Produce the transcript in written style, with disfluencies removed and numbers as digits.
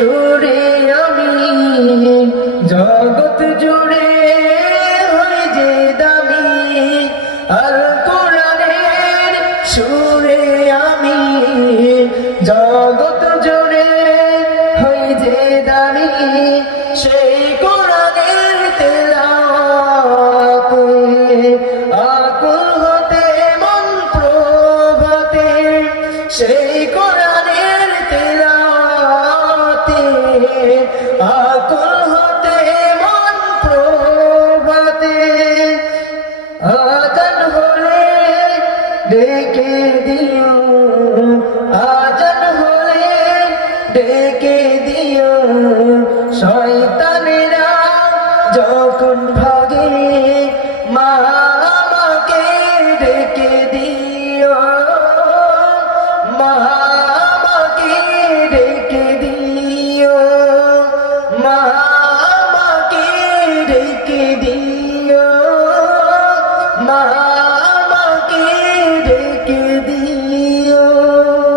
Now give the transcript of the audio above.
সুরে আমি জগৎ জুড়ে হই যে দামি আল কোরআনের সুরে আমি জগৎ জুড়ে হই যে দামি সেই কোরআনের তেলাওয়াতে আকুল হতে মন প্রভাতে সেই কোরআনের তেলাওয়াতে